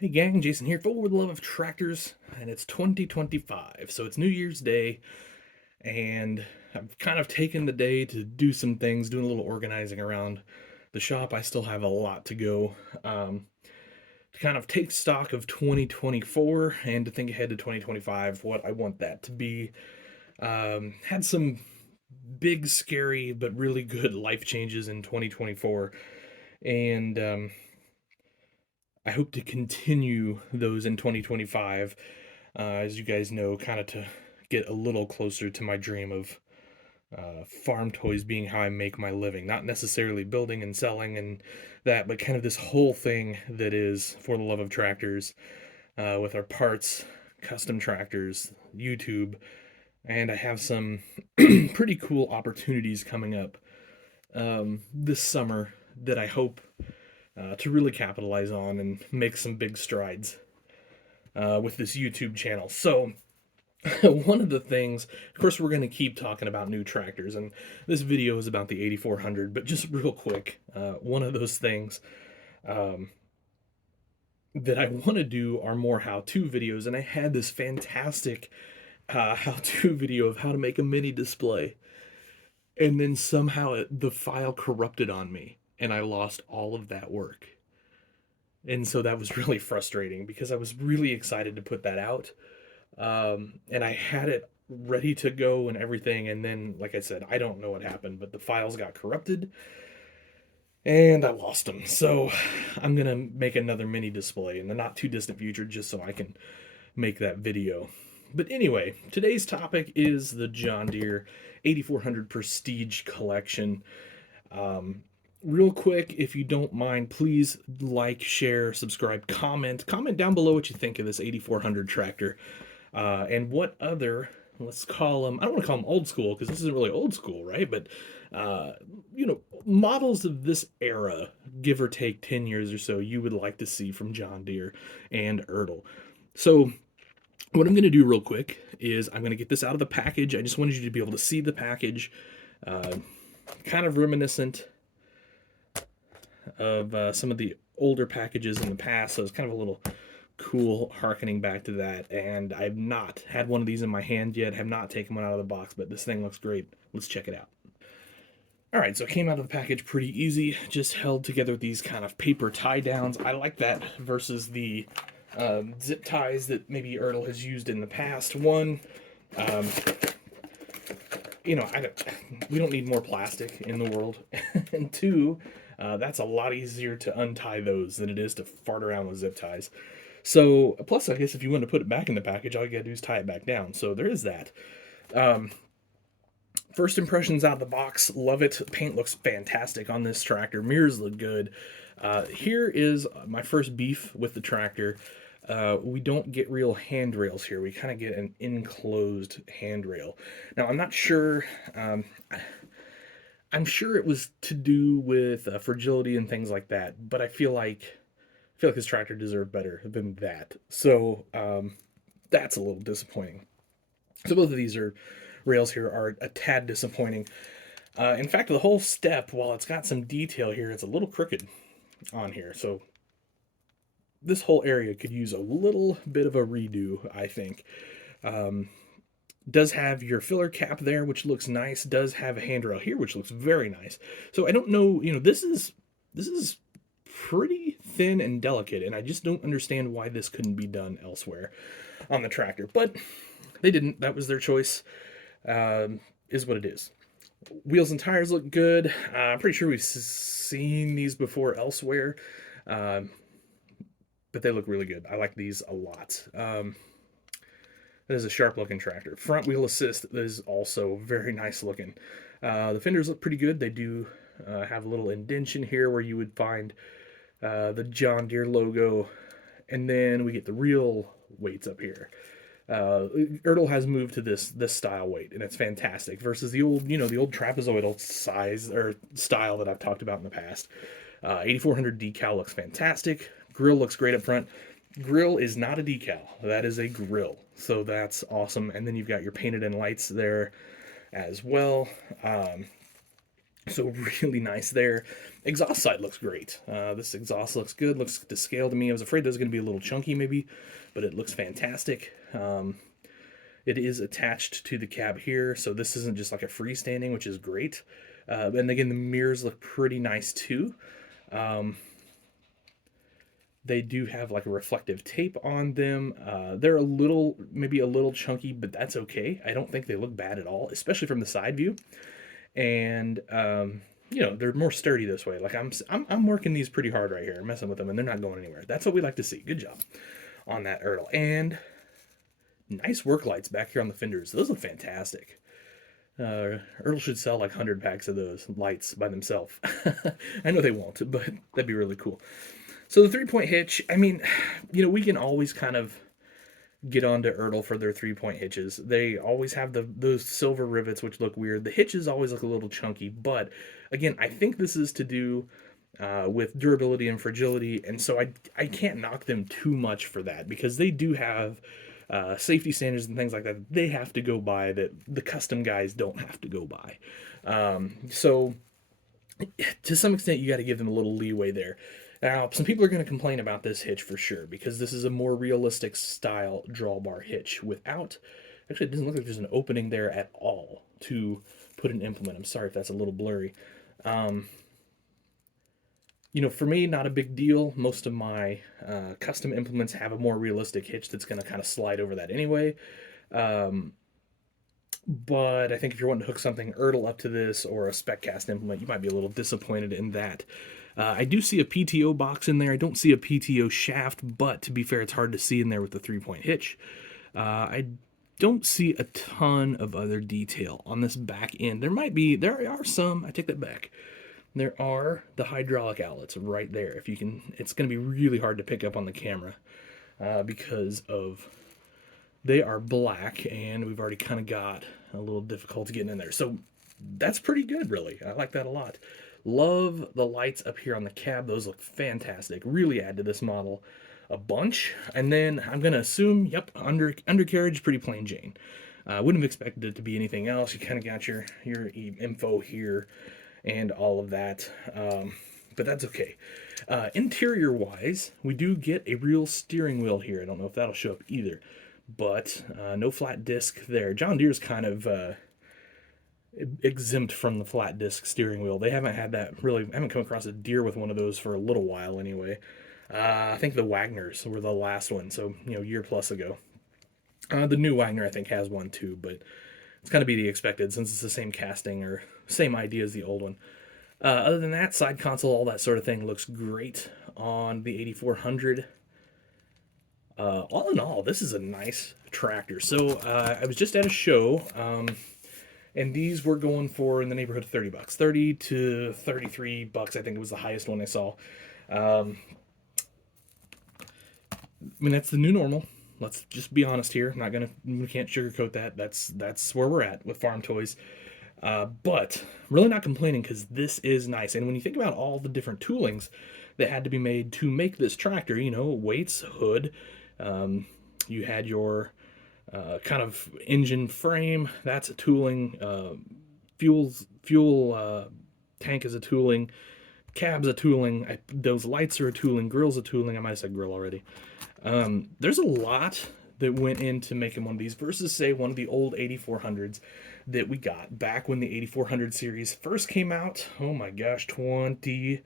Hey gang, Jason here, full with love of tractors, and it's 2025, so it's New Year's Day, and I've kind of taken the day to do some things, doing a little organizing around the shop. I still have a lot to go, to kind of take stock of 2024 and to think ahead to 2025, what I want that to be. Had some big, scary, but really good life changes in 2024, and I hope to continue those in 2025, as you guys know, kind of to get a little closer to my dream of farm toys being how I make my living. Not necessarily building and selling and that, but kind of this whole thing that is for the love of tractors, with our parts, custom tractors, YouTube, and I have some pretty cool opportunities coming up this summer that I hope to really capitalize on and make some big strides with this YouTube channel. So, one of the things, of course, we're going to keep talking about new tractors, and this video is about the 8400, but just real quick, one of those things um, that I want to do are more how to videos, and I had this fantastic how to video of how to make a mini display, and then somehow the file corrupted on me, and I lost all of that work. And so that was really frustrating because I was really excited to put that out. And I had it ready to go and everything. And then, like I said, I don't know what happened, but the files got corrupted and I lost them. So I'm going to make another mini display in the not too distant future just so I can make that video. But anyway, today's topic is the John Deere 8400 Prestige Collection. Um, Real quick, if you don't mind, please like, share, subscribe, comment down below what you think of this 8400 tractor, and what other, let's call them, I don't want to call them old school because this isn't really old school, right? But uh, models of this era, give or take 10 years or so, you would like to see from John Deere and ERTL. So what I'm going to do real quick is I'm going to get this out of the package. I just wanted you to be able to see the package, uh, kind of reminiscent of some of the older packages in the past. So it's kind of a little cool harkening back to that. And I've not had one of these in my hand yet, have not taken one out of the box, but this thing looks great. Let's check it out. All right, so it came out of the package pretty easy, just held together with these kind of paper tie downs. I like that versus the zip ties that maybe ERTL has used in the past. One, um, we don't need more plastic in the world. And two, that's a lot easier to untie those than it is to fart around with zip ties. So, plus, I guess if you want to put it back in the package, all you gotta do is tie it back down. So there is that. Um, First impressions out of the box, love it. Paint looks fantastic on this tractor. Mirrors look good. Here is my first beef with the tractor. We don't get real handrails here. We kind of get an enclosed handrail. Now, I'm not sure. I'm sure it was to do with fragility and things like that, but I feel like this tractor deserved better than that. So that's a little disappointing. So both of these rails here are a tad disappointing. In fact, the whole step, while it's got some detail here, it's a little crooked on here. So this whole area could use a little bit of a redo, I think. Um, does have your filler cap there, which looks nice. Does have a handrail here, which looks very nice. So I don't know, this is pretty thin and delicate, and I just don't understand why this couldn't be done elsewhere on the tractor. But they didn't. That was their choice. Is what it is. Wheels and tires look good. I'm pretty sure we've seen these before elsewhere, um, but they look really good. I like these a lot. That is a sharp looking tractor. Front wheel assist is also very nice looking. The fenders look pretty good. They do have a little indention here where you would find the John Deere logo, and then we get the real weights up here. ERTL has moved to this style weight, and it's fantastic versus the old trapezoidal size or style that I've talked about in the past. 8400 decal looks fantastic. Grill looks great up front. Grill is not a decal. That is a grill. So that's awesome. And then you've got your painted in lights there as well. So really nice there. Exhaust side looks great. This exhaust looks good, looks to scale to me. I was afraid it was going to be a little chunky maybe, but it looks fantastic. It is attached to the cab here, so this isn't just like a freestanding, which is great. And again, the mirrors look pretty nice too. They do have like a reflective tape on them. They're a little, maybe a little chunky, but that's okay. I don't think they look bad at all, especially from the side view. And they're more sturdy this way. Like I'm working these pretty hard right here, messing with them, and they're not going anywhere. That's what we like to see. Good job on that Ertl. And nice work lights back here on the fenders. Those look fantastic. Ertl should sell like 100 packs of those lights by themselves. I know they won't, but that'd be really cool. So the 3-point hitch, I mean, we can always kind of get onto Ertl for their 3-point hitches. They always have those silver rivets, which look weird. The hitches always look a little chunky, but again, I think this is to do with durability and fragility, and so I can't knock them too much for that, because they do have safety standards and things like that they have to go by that the custom guys don't have to go by. So to some extent, you got to give them a little leeway there. Now, some people are going to complain about this hitch for sure, because this is a more realistic style drawbar hitch without, actually it doesn't look like there's an opening there at all to put an implement. I'm sorry if that's a little blurry. For me, not a big deal. Most of my custom implements have a more realistic hitch that's going to kind of slide over that anyway. But I think if you're wanting to hook something Ertl up to this, or a spec cast implement, you might be a little disappointed in that. I do see a PTO box in there. I don't see a PTO shaft, but to be fair, it's hard to see in there with the 3-point hitch. I don't see a ton of other detail on this back end. There are some, I take that back. There are the hydraulic outlets right there. If you can, it's going to be really hard to pick up on the camera because they are black, and we've already kind of got a little difficulty getting in there. So that's pretty good, really. I like that a lot. Love the lights up here on the cab. Those look fantastic. Really add to this model a bunch. And then I'm going to assume, yep, undercarriage, pretty plain Jane. I wouldn't have expected it to be anything else. You kind of got your info here and all of that. But that's okay. Interior-wise, we do get a real steering wheel here. I don't know if that'll show up either. But no flat disc there. John Deere's kind of exempt from the flat disc steering wheel. They haven't had that really. I haven't come across a Deere with one of those for a little while anyway. I think the Wagners were the last one, so year plus ago. The new Wagner I think has one too, but it's kind of be the expected since it's the same casting or same idea as the old one. Other than that, side console, all that sort of thing looks great on the 8400. All in all, this is a nice tractor. So I was just at a show, and these were going for in the neighborhood of $30, $30 to $33. I think it was the highest one I saw. I mean, that's the new normal. Let's just be honest here. We can't sugarcoat that. That's where we're at with farm toys. But really not complaining, because this is nice. And when you think about all the different toolings that had to be made to make this tractor, weights, hood, you had your kind of engine frame, that's a tooling, fuel tank is a tooling, cab's a tooling, those lights are a tooling, grill's a tooling. I might have said grill already. There's a lot that went into making one of these versus, say, one of the old 8400s that we got back when the 8400 series first came out. Oh my gosh, 30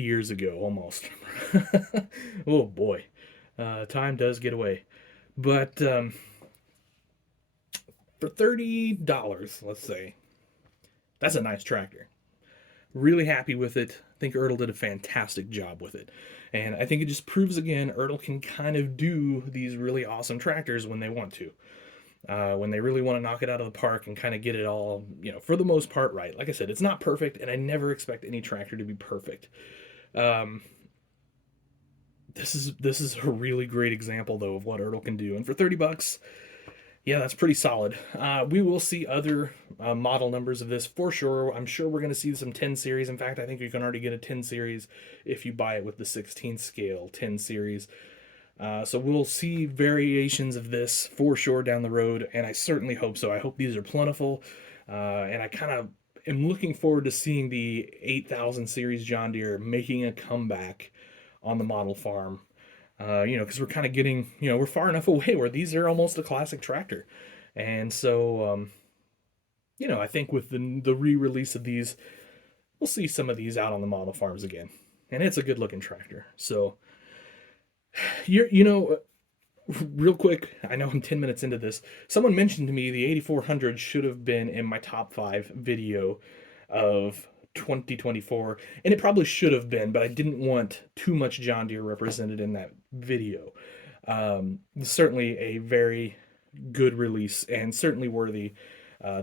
years ago almost. Oh boy, time does get away. But for $30, let's say, that's a nice tractor. Really happy with it. I think Ertl did a fantastic job with it. And I think it just proves again, Ertl can kind of do these really awesome tractors when they want to. When they really want to knock it out of the park and kind of get it all, for the most part right. Like I said, it's not perfect, and I never expect any tractor to be perfect. This is a really great example, though, of what Ertl can do. And for $30, yeah, that's pretty solid. We will see other model numbers of this for sure. I'm sure we're going to see some 10 series. In fact, I think you can already get a 10 series if you buy it with the 16 scale 10 series. So we'll see variations of this for sure down the road, and I certainly hope so. I hope these are plentiful, and I kind of am looking forward to seeing the 8000 series John Deere making a comeback on the model farm. Because we're kind of getting, we're far enough away where these are almost a classic tractor. And so, I think with the re-release of these, we'll see some of these out on the model farms again. And it's a good looking tractor. So, you're, you know, real quick, I know I'm 10 minutes into this. Someone mentioned to me the 8400 should have been in my top 5 video of 2024, and it probably should have been, but I didn't want too much John Deere represented in that video. Certainly a very good release and certainly worthy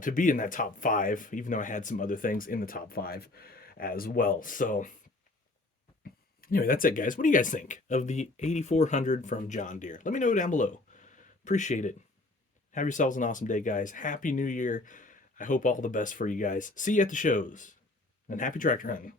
to be in that top 5, even though I had some other things in the top 5 as well. So, anyway, that's it, guys. What do you guys think of the 8400 from John Deere? Let me know down below. Appreciate it. Have yourselves an awesome day, guys. Happy New Year. I hope all the best for you guys. See you at the shows. And happy tractor hunting.